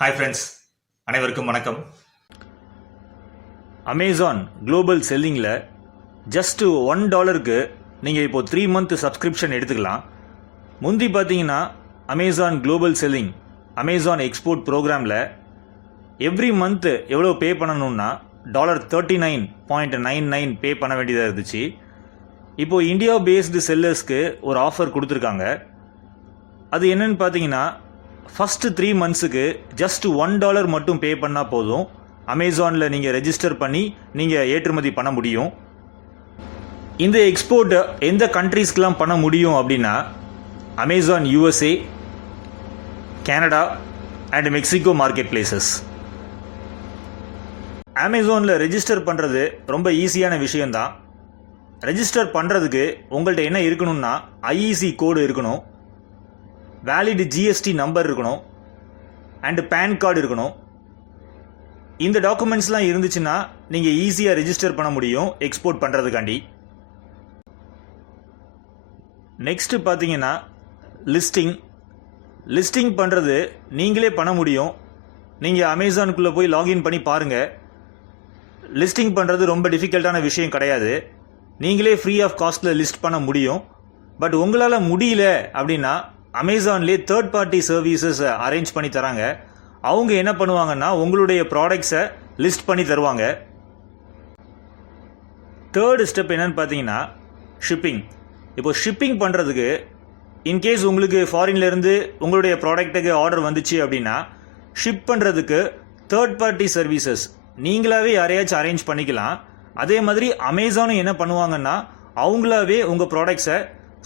Hi friends, அனைவருக்கும் வணக்கம். Amazon global செல்லிங்கில் just $1க்கு நீங்கள் இப்போது 3 month சப்ஸ்கிரிப்ஷன் எடுத்துக்கலாம். முந்தி பார்த்தீங்கன்னா Amazon global selling Amazon export ப்ரோக்ராமில் எவ்ரி மந்த்து எவ்வளோ பே பண்ணணுன்னா $39.99 பே பண்ண வேண்டியதாக இருந்துச்சு. இப்போது இந்தியா பேஸ்டு செல்லர்ஸ்க்கு ஒரு ஆஃபர் கொடுத்துருக்காங்க. அது என்னன்னு பார்த்தீங்கன்னா ஃபஸ்ட்டு 3 monthsக்கு ஜஸ்ட் $1 மட்டும் பே பண்ணால் போதும். அமேசானில் நீங்கள் ரெஜிஸ்டர் பண்ணி நீங்கள் ஏற்றுமதி பண்ண முடியும். இந்த எக்ஸ்போர்ட்டை எந்த கண்ட்ரீஸ்க்கெலாம் பண்ண முடியும் அப்படின்னா Amazon USA, Canada and Mexico market places. அமேசானில் ரெஜிஸ்டர் பண்ணுறது ரொம்ப ஈஸியான விஷயந்தான். ரெஜிஸ்டர் பண்ணுறதுக்கு உங்கள்கிட்ட என்ன இருக்கணும்னா IEC கோடு இருக்கணும், வேலிட் GST நம்பர் இருக்கணும் அண்டு பேன் கார்டு இருக்கணும். இந்த டாக்குமெண்ட்ஸ்லாம் இருந்துச்சுன்னா நீங்கள் ஈஸியாக ரெஜிஸ்டர் பண்ண முடியும் எக்ஸ்போர்ட் பண்ணுறதுக்காண்டி. நெக்ஸ்ட்டு பார்த்தீங்கன்னா லிஸ்டிங் பண்ணுறது நீங்களே பண்ண முடியும். நீங்கள் அமேசானுக்குள்ளே போய் லாகின் பண்ணி பாருங்கள். லிஸ்டிங் பண்ணுறது ரொம்ப டிஃபிகல்ட்டான விஷயம் கிடையாது. நீங்களே ஃப்ரீ ஆஃப் காஸ்ட்டில் லிஸ்ட் பண்ண முடியும். பட் உங்களால் முடியல அப்படின்னா அமேசான்லேயே தேர்ட் பார்ட்டி சர்வீசஸ் அரேஞ்ச் பண்ணி தராங்க. அவங்க என்ன பண்ணுவாங்கன்னா உங்களுடைய ப்ராடக்ட்ஸை லிஸ்ட் பண்ணி தருவாங்க. தேர்டு ஸ்டெப் என்னன்னு பார்த்தீங்கன்னா ஷிப்பிங். இப்போ ஷிப்பிங் பண்ணுறதுக்கு இன்கேஸ் உங்களுக்கு ஃபாரின்லேருந்து உங்களுடைய ப்ராடக்ட்டுக்கு ஆர்டர் வந்துச்சு அப்படின்னா ஷிப் பண்ணுறதுக்கு தேர்ட் பார்ட்டி சர்வீசஸ் நீங்களாவே யாரையாச்சும் அரேஞ்ச் பண்ணிக்கலாம். அதே மாதிரி அமேசானும் என்ன பண்ணுவாங்கன்னா அவங்களாவே உங்கள் ப்ராடக்ட்ஸை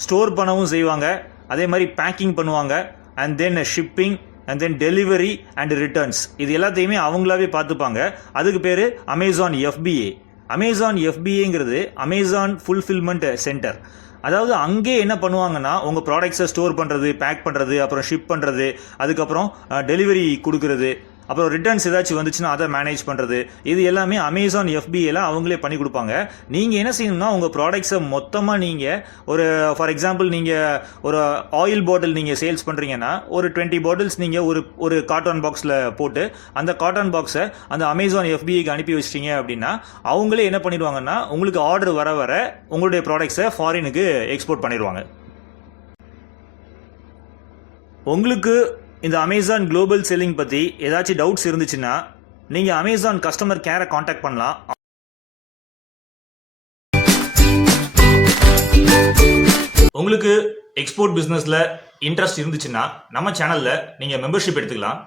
ஸ்டோர் பண்ணவும் செய்வாங்க, அதே மாதிரி பேக்கிங் பண்ணுவாங்க, and then shipping and then delivery and returns இது எல்லாத்தையுமே அவங்களாவே பார்த்துப்பாங்க. அதுக்கு பேர் அமேசான் FBA. அமேசான் FBAங்கிறது அமேசான் ஃபுல்ஃபில்மெண்ட் சென்டர். அதாவது அங்கே என்ன பண்ணுவாங்கன்னா உங்கள் ப்ராடக்ட்ஸை ஸ்டோர் பண்ணுறது, பேக் பண்ணுறது, அப்புறம் ஷிப் பண்ணுறது, அதுக்கப்புறம் டெலிவரி கொடுக்கறது, அப்புறம் ரிட்டர்ன்ஸ் ஏதாச்சும் வந்துச்சுன்னா அதை மேனேஜ் பண்ணுறது, இது எல்லாமே அமேசான் FBAல அவங்களே பண்ணி கொடுப்பாங்க. நீங்கள் என்ன செய்யணும்னா உங்கள் ப்ராடக்ட்ஸை மொத்தமாக நீங்கள் ஒரு ஃபார் எக்ஸாம்பிள் நீங்கள் ஒரு ஆயில் பாட்டில் நீங்கள் சேல்ஸ் பண்ணுறீங்கன்னா ஒரு 20 bottles நீங்கள் ஒரு காட்டன் பாக்ஸில் போட்டு அந்த காட்டன் பாக்ஸை அந்த அமேசான் FBAக்கு அனுப்பி வச்சிட்டீங்க அப்படின்னா அவங்களே என்ன பண்ணிடுவாங்கன்னா உங்களுக்கு ஆர்டர் வர உங்களுடைய ப்ராடக்ட்ஸை ஃபாரினுக்கு எக்ஸ்போர்ட் பண்ணிடுவாங்க. உங்களுக்கு இந்த அமேசான் குளோபல் செல்லிங் பற்றி ஏதாச்சும் டவுட்ஸ் இருந்துச்சுன்னா நீங்கள் அமேசான் கஸ்டமர் கேரை காண்டாக்ட் பண்ணலாம். உங்களுக்கு எக்ஸ்போர்ட் பிஸ்னஸில் இன்ட்ரெஸ்ட் இருந்துச்சுன்னா நம்ம சேனலில் நீங்கள் மெம்பர்ஷிப் எடுத்துக்கலாம்.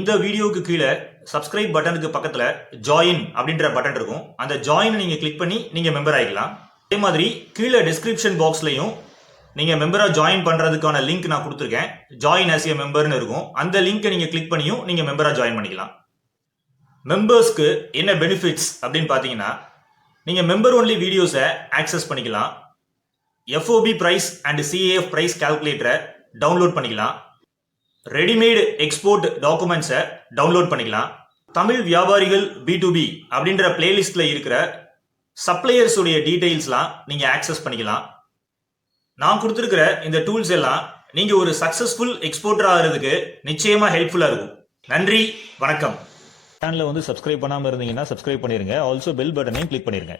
இந்த வீடியோவுக்கு கீழே சப்ஸ்கிரைப் பட்டனுக்கு பக்கத்தில் ஜாயின் அப்படின்ற பட்டன் இருக்கும். அந்த ஜாயினை நீங்கள் கிளிக் பண்ணி நீங்கள் மெம்பர் ஆகிக்கலாம். அதே மாதிரி கீழே டிஸ்கிரிப்ஷன் பாக்ஸ்லையும் நீங்கள் மெம்பராக ஜாயின் பண்ணுறதுக்கான லிங்க் நான் கொடுத்துருக்கேன். ஜாயின் ஆஸ் ஏ மெம்பர்னு இருக்கும். அந்த லிங்க்கை நீங்கள் கிளிக் பண்ணியும் நீங்கள் மெம்பராக ஜாயின் பண்ணிக்கலாம். மெம்பர்ஸ்க்கு என்ன பெனிஃபிட்ஸ் அப்படின்னு பார்த்தீங்கன்னா நீங்கள் மெம்பர் ஒன்லி வீடியோஸை ஆக்சஸ் பண்ணிக்கலாம். FOB price and CAF price கால்குலேட்டரை டவுன்லோட் பண்ணிக்கலாம். ரெடிமேடு எக்ஸ்போர்ட் டாக்குமெண்ட்ஸை டவுன்லோட் பண்ணிக்கலாம். தமிழ் வியாபாரிகள் B2B அப்படின்ற பிளேலிஸ்டில் இருக்கிற சப்ளையர்ஸுடைய டீட்டெயில்ஸ்லாம் நீங்கள் ஆக்சஸ் பண்ணிக்கலாம். நான் கொடுத்துருக்கிற இந்த டூல்ஸ் எல்லாம் நீங்கள் ஒரு சக்ஸஸ்ஃபுல் எக்ஸ்போர்ட்டர் ஆகிறதுக்கு நிச்சயமாக ஹெல்ப்ஃபுல்லாக இருக்கும். நன்றி, வணக்கம். சேனலை சப்ஸ்கிரைப் பண்ணாமல் இருந்தீங்கன்னா சப்ஸ்கிரைப் பண்ணிடுங்க. ஆல்சோ பெல் பட்டனையும் கிளிக் பண்ணிடுங்க.